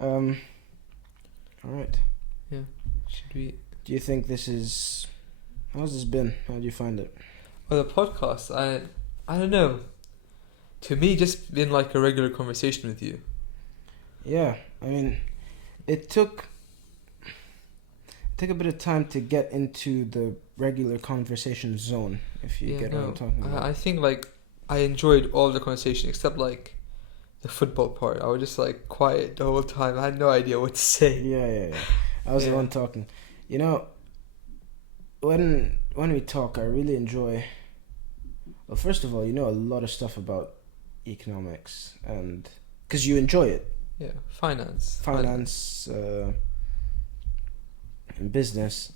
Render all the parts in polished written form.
All right. Yeah. Should we? Do you think how's this been? How do you find it? Well, the podcast, I don't know. To me, just been like a regular conversation with you. Yeah, I mean, it took a bit of time to get into the regular conversation zone, if you get what I'm talking about. I think like I enjoyed all the conversation except like the football part. I was just like quiet the whole time. I had no idea what to say. Yeah. I was the one talking. You know, when we talk, I really enjoy. Well, first of all, you know a lot of stuff about economics, and because you enjoy it. Yeah, finance, and business.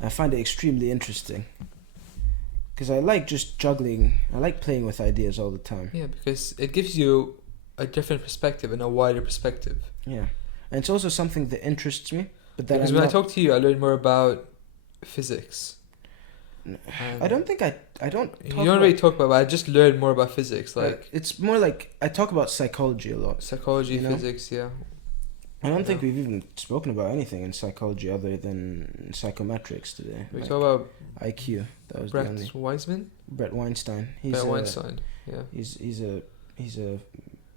I find it extremely interesting. Because I like just juggling. I like playing with ideas all the time. Yeah, because it gives you a different perspective and a wider perspective. Yeah, and it's also something that interests me. But that because when I talk to you, I learn more about physics. I don't think I don't. You don't really talk about. But I just learned more about physics. Like it's more like I talk about psychology a lot. Psychology, physics, yeah. I don't think we've even spoken about anything in psychology other than psychometrics today. We talk about IQ. That was Brett Weinstein. Brett Weinstein. Yeah. He's a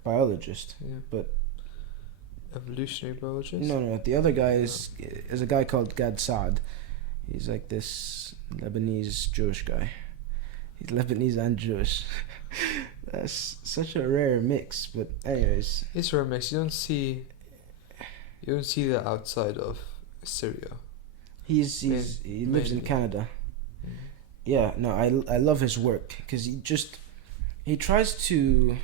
biologist. Yeah. But evolutionary biologist. No. The other guy is a guy called Gad Saad. He's like this Lebanese Jewish guy. He's Lebanese and Jewish. That's such a rare mix. But anyways, it's a rare mix. You don't see that outside of Syria. He lives in Canada. Mm-hmm. Yeah, no, I love his work because he tries to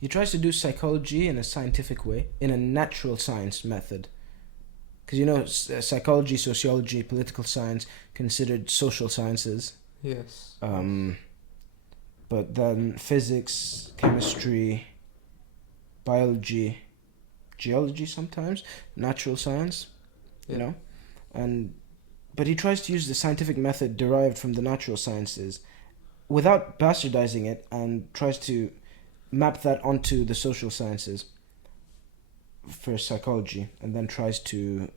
do psychology in a scientific way, in a natural science method. Because you know, psychology, sociology, political science considered social sciences. Yes. But then physics, chemistry, biology, geology sometimes, natural science, you know, but he tries to use the scientific method derived from the natural sciences without bastardizing it, and tries to map that onto the social sciences for psychology, and then tries to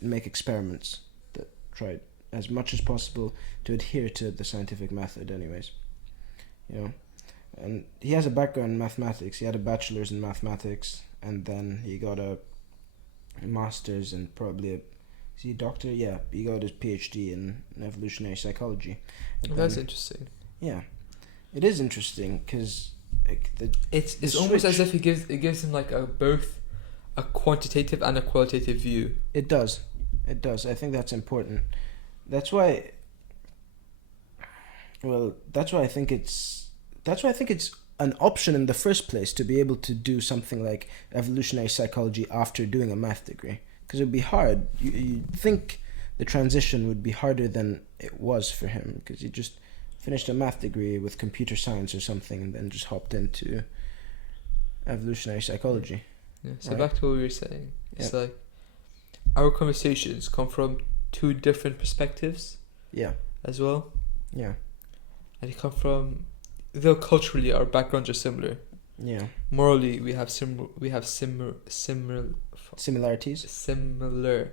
make experiments that try as much as possible to adhere to the scientific method anyways, you know. And he has a background in mathematics. He had a bachelor's in mathematics, and then he got a master's and probably is he a doctor? Yeah, he got his PhD in evolutionary psychology. That's interesting. Yeah, it is interesting because it's almost as if it gives him like both a quantitative and a qualitative view. It does. I think that's important. That's why I think it's an option in the first place to be able to do something like evolutionary psychology after doing a math degree, because it would be hard. You think the transition would be harder than it was for him, because he just finished a math degree with computer science or something and then just hopped into evolutionary psychology. Yeah. So back to what we were saying. It's like our conversations come from two different perspectives. Yeah. As well. Yeah. And they come from, though culturally our backgrounds are similar. Yeah. Morally, we have similarities. Similar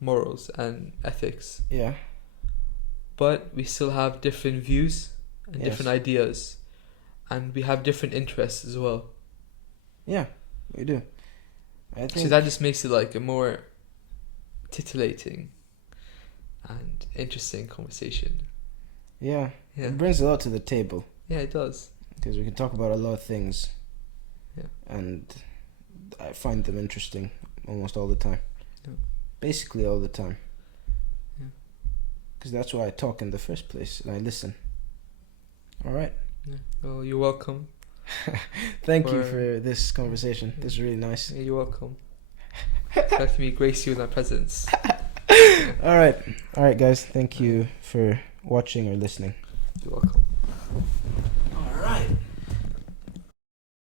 morals and ethics. Yeah. But we still have different views and different ideas, and we have different interests as well. Yeah, we do. I think so that just makes it like a more titillating and interesting conversation. Yeah. It brings a lot to the table. Yeah, it does. Because we can talk about a lot of things. Yeah. And I find them interesting almost all the time. Yeah. Basically all the time. Yeah. Because that's why I talk in the first place, and I listen. All right. Yeah. Well, you're welcome. Thank you for this conversation. This is really nice. Yeah, you're welcome. Let me grace you with my presence. All right, guys. Thank you for watching or listening. You're welcome.